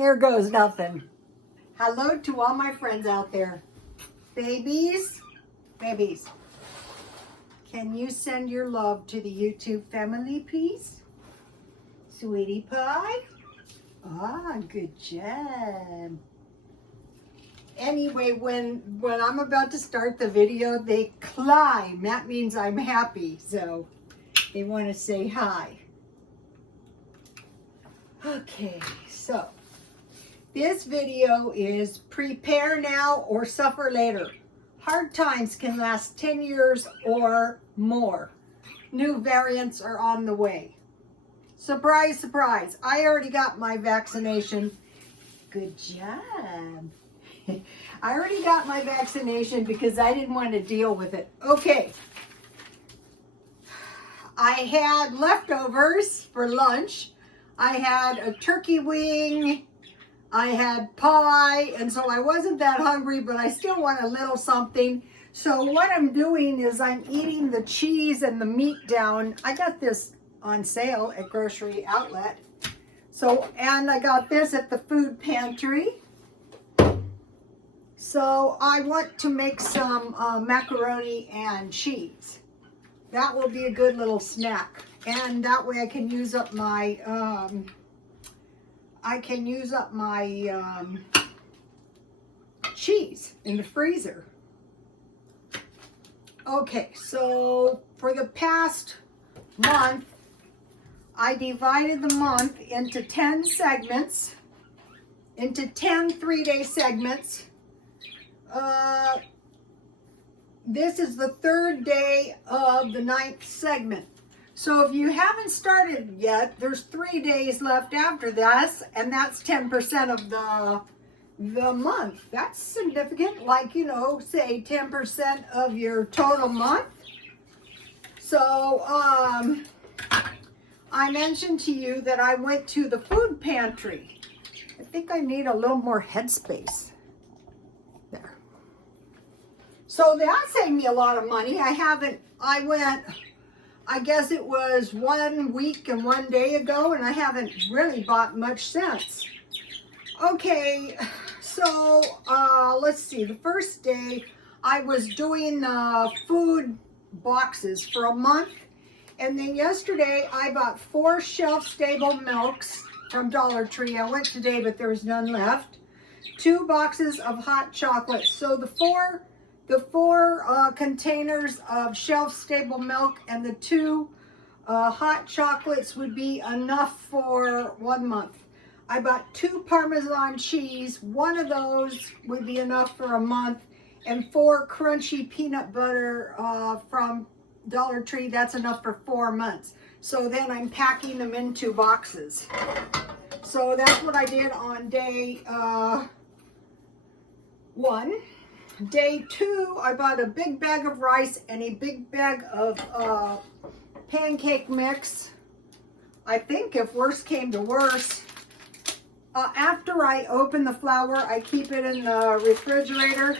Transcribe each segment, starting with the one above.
Here goes nothing. Hello to all my friends out there. Babies, can you send your love to the YouTube family, please? Sweetie pie? Ah, good job. Anyway, when I'm about to start the video, they climb. That means I'm happy. So they want to say hi. Okay, so this video is prepare now or suffer later. Hard times can last 10 years or more. New variants are on the way. Surprise, surprise. I already got my vaccination. Good job. I already got my vaccination because I didn't want to deal with it. Okay. I had leftovers for lunch. I had a turkey wing. I had pie, and so I wasn't that hungry, but I still want a little something. So what I'm doing is I'm eating the cheese and the meat down. I got this on sale at Grocery Outlet. So, and I got this at the food pantry. So I want to make some macaroni and cheese. That will be a good little snack. And that way I can use up my, cheese in the freezer. Okay, so for the past month, I divided the month into 10 segments, into 10 3-day segments. This is the 3rd day of the 9th segment. So if you haven't started yet, there's 3 days left after this, and that's 10% of the month. That's significant, like, you know, say 10% of your total month. So I mentioned to you that I went to the food pantry. I think I need a little more headspace. There. So that saved me a lot of money. I guess it was 1 week and 1 day ago, and I haven't really bought much since. Okay, so let's see. The first day, I was doing food boxes for a month, and then yesterday I bought 4 shelf-stable milks from Dollar Tree. I went today, but there was none left. 2 boxes of hot chocolate. So the four containers of shelf-stable milk and the 2 hot chocolates would be enough for 1 month. I bought 2 Parmesan cheese. 1 of those would be enough for a month, and 4 crunchy peanut butter from Dollar Tree. That's enough for 4 months. So then I'm packing them into boxes. So that's what I did on day 1. Day 2, I bought a big bag of rice and a big bag of pancake mix. I think if worse came to worse, after I open the flour, I keep it in the refrigerator.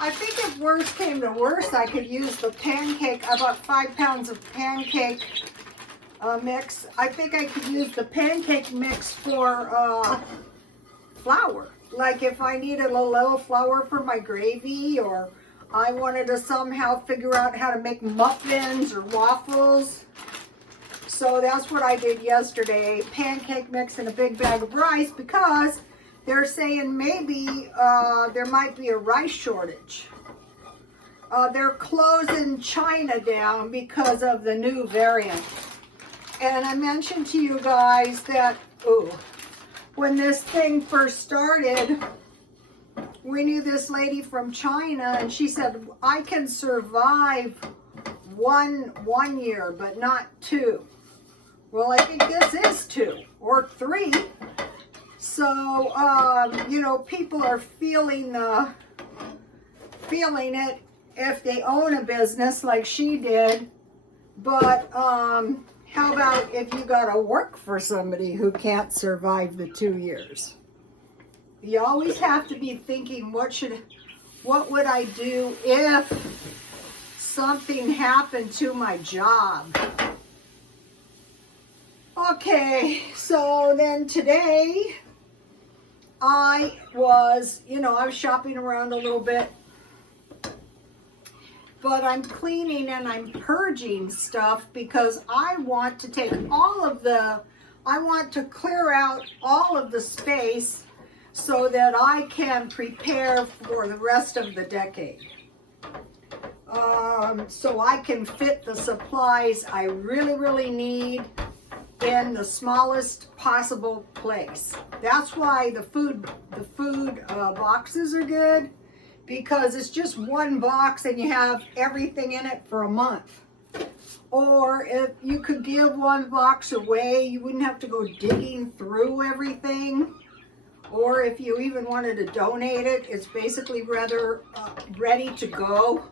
I think if worse came to worse, I could use the pancake. I bought 5 pounds of pancake mix. I think I could use the pancake mix for flour. Like if I needed a little flour for my gravy, or I wanted to somehow figure out how to make muffins or waffles. So that's what I did yesterday. Pancake mix and a big bag of rice, because they're saying maybe there might be a rice shortage. They're closing China down because of the new variant. And I mentioned to you guys that, when this thing first started, we knew this lady from China, and she said, I can survive one year, but not 2. Well, I think this is 2 or 3. So, you know, people are feeling it if they own a business like she did. But how about if you got to work for somebody who can't survive the 2 years? You always have to be thinking, what would I do if something happened to my job? Okay, so then today I was, I was shopping around a little bit, but I'm cleaning and I'm purging stuff because I want to take I want to clear out all of the space so that I can prepare for the rest of the decade. So I can fit the supplies I really, really need in the smallest possible place. That's why the food boxes are good, because it's just one box and you have everything in it for a month. Or if you could give one box away, you wouldn't have to go digging through everything. Or if you even wanted to donate it, it's basically rather ready to go.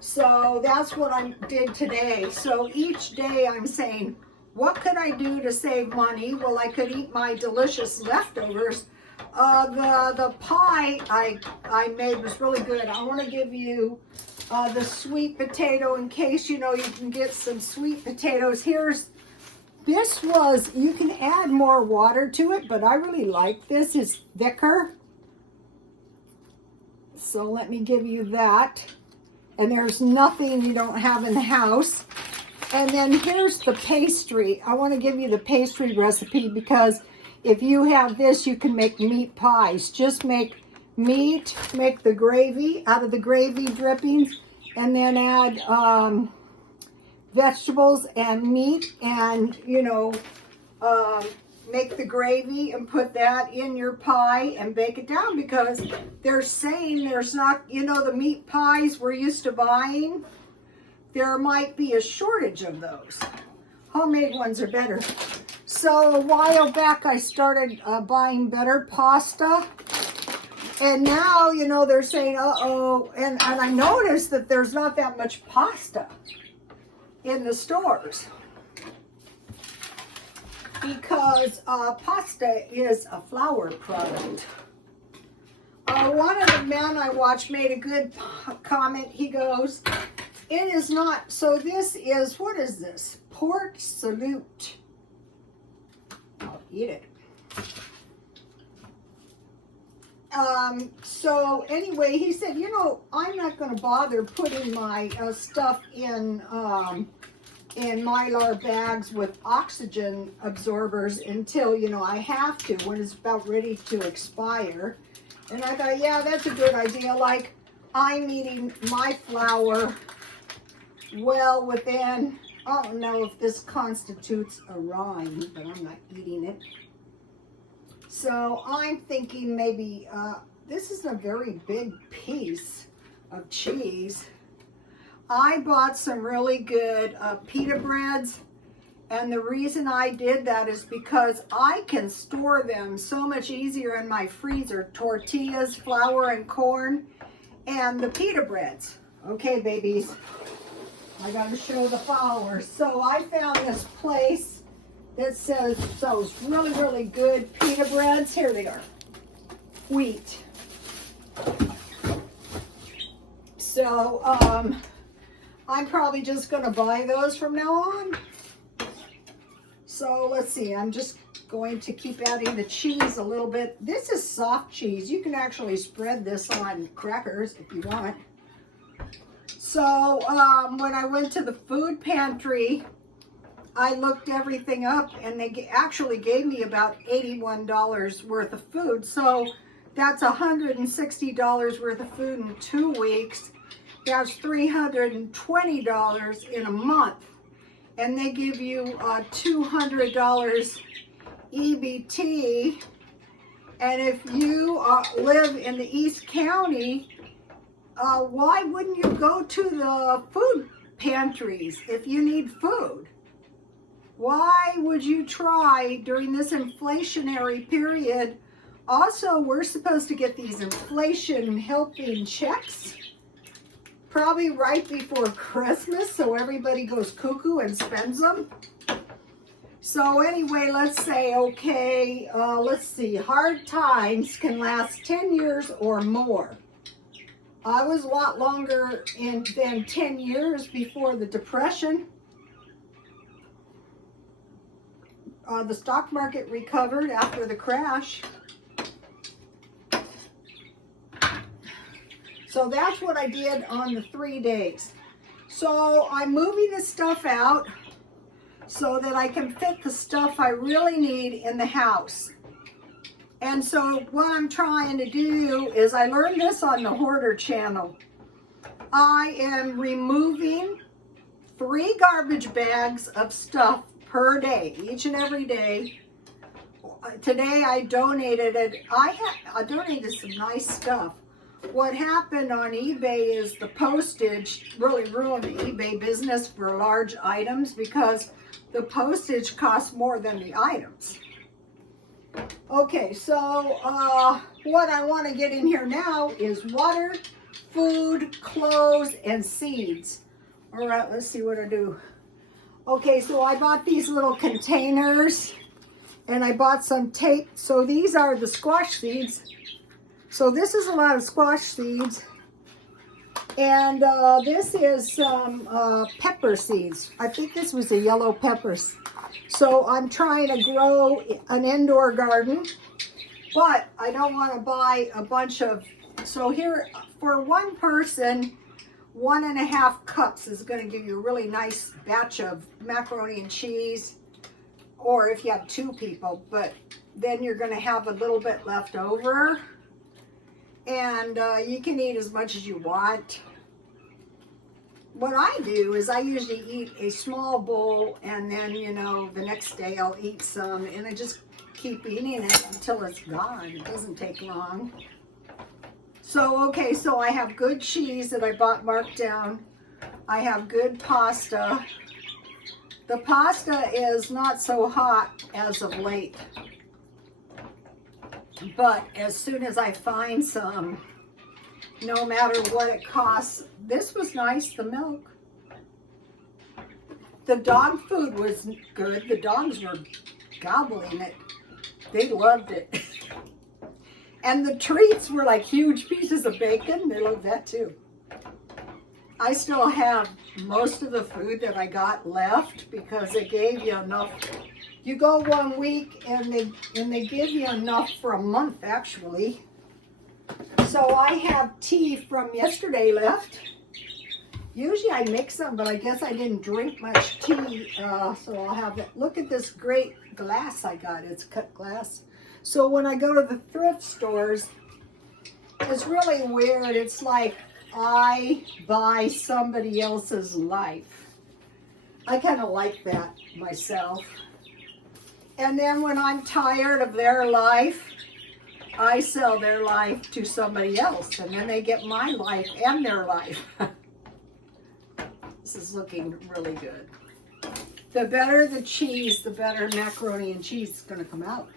So that's what I did today. So each day I'm saying, what could I do to save money? Well, I could eat my delicious leftovers. The pie I made was really good. I want to give you the sweet potato in case you can get some sweet potatoes. This was, you can add more water to it, but I really like this. It's thicker. So let me give you that. And there's nothing you don't have in the house. And then here's the pastry. I want to give you the pastry recipe because if you have this, you can make meat pies. Just make meat, make the gravy out of the gravy drippings, and then add vegetables and meat, and make the gravy and put that in your pie and bake it down, because they're saying there's not, the meat pies we're used to buying, there might be a shortage of those. Homemade ones are better. So a while back I started buying better pasta, and now they're saying and I noticed that there's not that much pasta in the stores, because pasta is a flour product. One of the men I watched made a good comment. He goes, it is not, so this is, what is this? Pork salute. I'll eat it. So anyway, he said, I'm not going to bother putting my stuff in Mylar bags with oxygen absorbers until, I have to, when it's about ready to expire. And I thought, yeah, that's a good idea. Like, I'm eating my flour well within, I don't know if this constitutes a rind, but I'm not eating it. So I'm thinking maybe, this is a very big piece of cheese. I bought some really good pita breads, and the reason I did that is because I can store them so much easier in my freezer. Tortillas, flour, and corn, and the pita breads. Okay, babies, I gotta show the followers. So I found this place that sells really, really good pita breads. Here they are, wheat. So I'm probably just gonna buy those from now on. So let's see, I'm just going to keep adding the cheese a little bit. This is soft cheese. You can actually spread this on crackers if you want. So when I went to the food pantry, I looked everything up, and they actually gave me about $81 worth of food. So that's $160 worth of food in 2 weeks. That's $320 in a month. And they give you $200 EBT. And if you live in the East County, why wouldn't you go to the food pantries if you need food? Why would you try during this inflationary period? Also, we're supposed to get these inflation helping checks probably right before Christmas, so everybody goes cuckoo and spends them. So anyway, let's say, okay, let's see, hard times can last 10 years or more. I was a lot longer than 10 years before the Depression. The stock market recovered after the crash. So that's what I did on the 3 days. So I'm moving this stuff out so that I can fit the stuff I really need in the house. And so what I'm trying to do is, I learned this on the Hoarder channel. I am removing 3 garbage bags of stuff per day, each and every day. Today I donated it. I donated some nice stuff. What happened on eBay is the postage really ruined the eBay business for large items, because the postage costs more than the items. Okay, so what I want to get in here now is water, food, clothes, and seeds. All right, let's see what I do. Okay, so I bought these little containers, and I bought some tape. So these are the squash seeds. So this is a lot of squash seeds. And this is some pepper seeds. I think this was a yellow peppers. So I'm trying to grow an indoor garden, but I don't want to buy a bunch of, so here for one person, 1.5 cups is going to give you a really nice batch of macaroni and cheese, or if you have 2 people, but then you're going to have a little bit left over, and you can eat as much as you want. What I do is I usually eat a small bowl, and then, you know, the next day I'll eat some, and I just keep eating it until it's gone. It doesn't take long. So, okay, so I have good cheese that I bought marked down. I have good pasta. The pasta is not so hot as of late, but as soon as I find some, no matter what it costs. This was nice, the milk. The dog food was good. The dogs were gobbling it. They loved it. And the treats were like huge pieces of bacon. They loved that too. I still have most of the food that I got left, because they gave you enough. You go 1 week and they give you enough for a month, actually. So I have tea from yesterday left. Usually I make some, but I guess I didn't drink much tea, so I'll have it. Look at this great glass I got. It's cut glass. So when I go to the thrift stores, it's really weird. It's like I buy somebody else's life. I kind of like that myself. And then when I'm tired of their life, I sell their life to somebody else, and then they get my life and their life. This is looking really good. The better the cheese, the better macaroni and cheese is going to come out.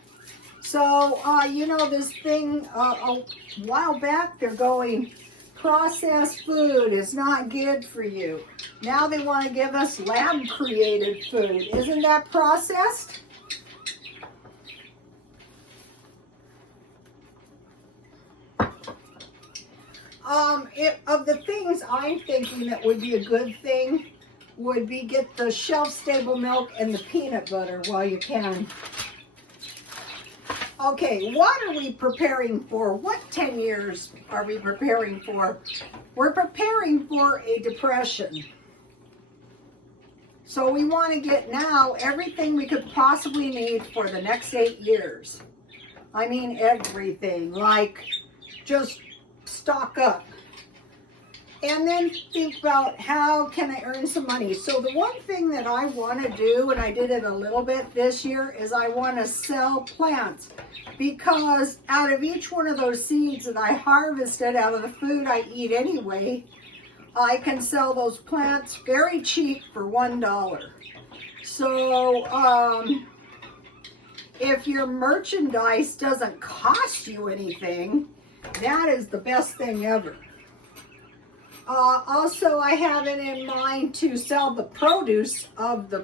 So, you know, this thing, a while back, they're going, processed food is not good for you. Now they want to give us lab-created food. Isn't that processed? Of the things I'm thinking that would be a good thing would be get the shelf-stable milk and the peanut butter while you can. Okay, what are we preparing for? What 10 years are we preparing for? We're preparing for a depression. So we want to get now everything we could possibly need for the next 8 years. I mean everything, like just stock up. And then think about how can I earn some money. So the one thing that I want to do, and I did it a little bit this year, is I want to sell plants. Because out of each one of those seeds that I harvested out of the food I eat anyway, I can sell those plants very cheap for $1. So if your merchandise doesn't cost you anything, that is the best thing ever. Also, I have it in mind to sell the produce of the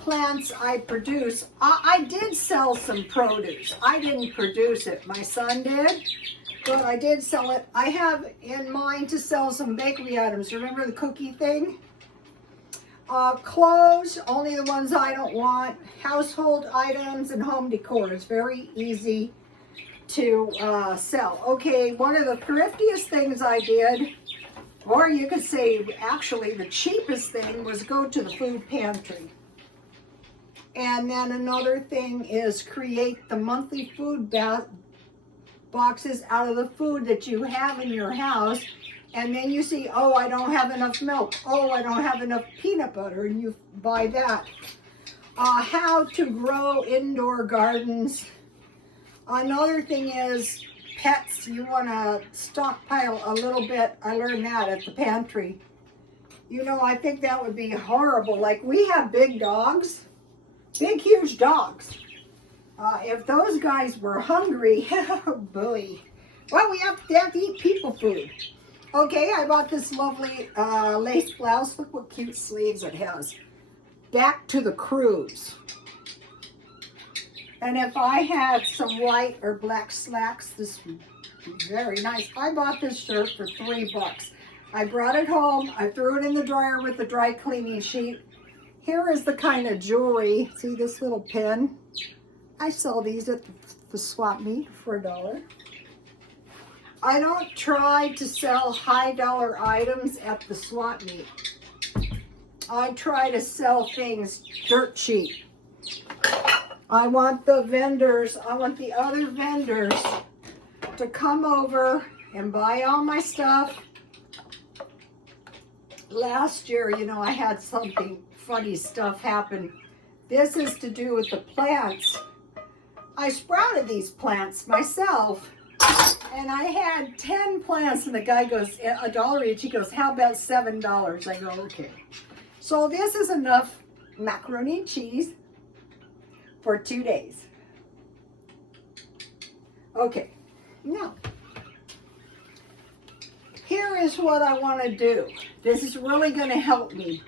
plants I produce. I did sell some produce. I didn't produce it. My son did, but I did sell it. I have in mind to sell some bakery items. Remember the cookie thing? Clothes, only the ones I don't want. Household items and home decor. It's very easy. to sell. Okay, one of the thriftiest things I did, or you could say actually the cheapest thing, was go to the food pantry. And then another thing is create the monthly food boxes out of the food that you have in your house. And then you see, oh, I don't have enough milk. Oh, I don't have enough peanut butter. And you buy that. How to grow indoor gardens. Another thing is pets. You want to stockpile a little bit. I learned that at the pantry. You know, I think that would be horrible. Like, we have big dogs. Big, huge dogs. If those guys were hungry, oh boy. Well, we have to eat people food. Okay, I bought this lovely lace blouse. Look what cute sleeves it has. Back to the cruise. And if I had some white or black slacks, this would be very nice. I bought this shirt for $3. I brought it home. I threw it in the dryer with the dry cleaning sheet. Here is the kind of jewelry. See this little pin? I sell these at the swap meet for $1. I don't try to sell high dollar items at the swap meet. I try to sell things dirt cheap. I want the vendors, I want the other vendors to come over and buy all my stuff. Last year, you know, I had something funny stuff happen. This is to do with the plants. I sprouted these plants myself, and I had 10 plants, and the guy goes, $1 each. He goes, how about $7? I go, okay. So this is enough macaroni and cheese for 2 days. Okay, now, here is what I want to do. This is really going to help me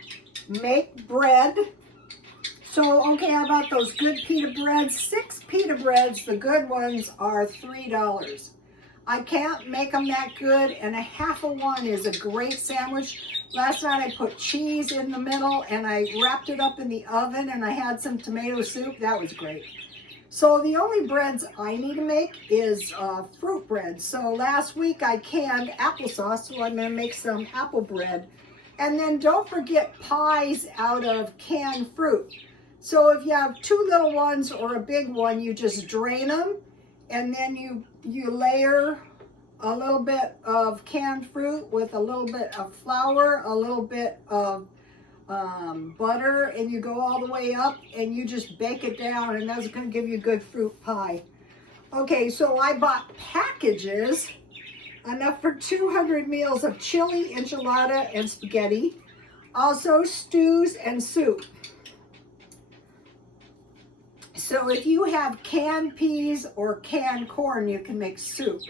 make bread. So, okay, I bought those good pita breads. 6 pita breads, the good ones, are $3. I can't make them that good, and a half of one is a great sandwich. Last night I put cheese in the middle, and I wrapped it up in the oven, and I had some tomato soup. That was great. So the only breads I need to make is fruit bread. So last week I canned applesauce, so I'm going to make some apple bread. And then don't forget pies out of canned fruit. So if you have 2 little ones or a big one, you just drain them, and then you layer a little bit of canned fruit with a little bit of flour, a little bit of butter, and you go all the way up, and you just bake it down, and that's going to give you a good fruit pie. Okay, so I bought packages, enough for 200 meals of chili, enchilada, and spaghetti. Also stews and soup. So if you have canned peas or canned corn, you can make soup.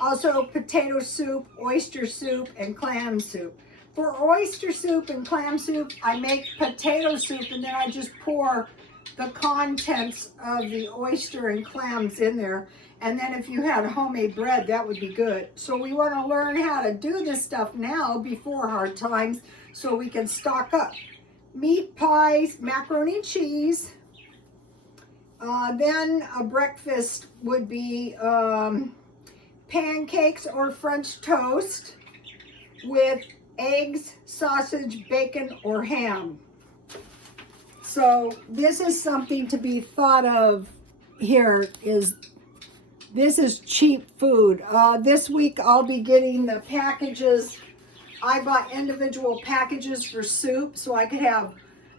Also potato soup, oyster soup, and clam soup. For oyster soup and clam soup, I make potato soup, and then I just pour the contents of the oyster and clams in there. And then if you had homemade bread, that would be good. So we want to learn how to do this stuff now before hard times so we can stock up. Meat pies, macaroni and cheese. Then a breakfast would be pancakes or French toast with eggs, sausage, bacon, or ham. So this is something to be thought of here. This is cheap food. This week I'll be getting the packages. I bought individual packages for soup so I could have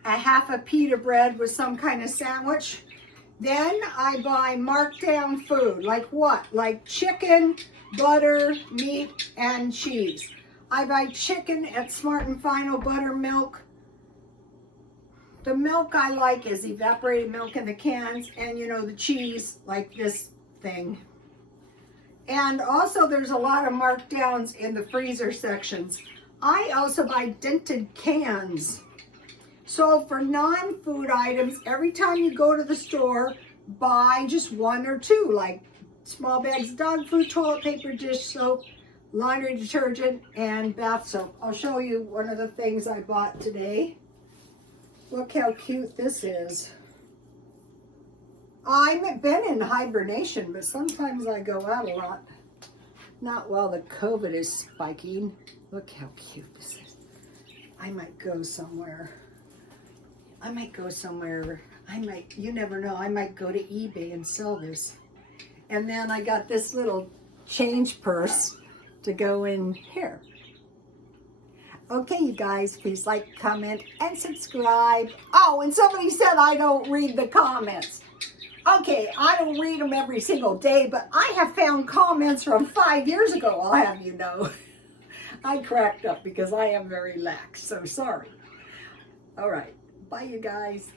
a half a pita bread with some kind of sandwich. Then I buy marked down food. Like what? Like chicken, butter, meat, and cheese. I buy chicken at Smart & Final, buttermilk. The milk I like is evaporated milk in the cans, and you know, the cheese, like this thing. And also there's a lot of markdowns in the freezer sections. I also buy dented cans. So for non-food items, every time you go to the store, buy just 1 or 2, like small bags of dog food, toilet paper, dish soap, laundry detergent, and bath soap. I'll show you one of the things I bought today. Look how cute this is. I've been in hibernation, but sometimes I go out a lot. Not while the COVID is spiking. Look how cute this is. I might go somewhere. You never know. I might go to eBay and sell this. And then I got this little change purse to go in here. Okay, you guys, please like, comment, and subscribe. Oh, and somebody said I don't read the comments. Okay, I don't read them every single day, but I have found comments from 5 years ago, I'll have you know. I cracked up because I am very lax, so sorry. All right, bye you guys.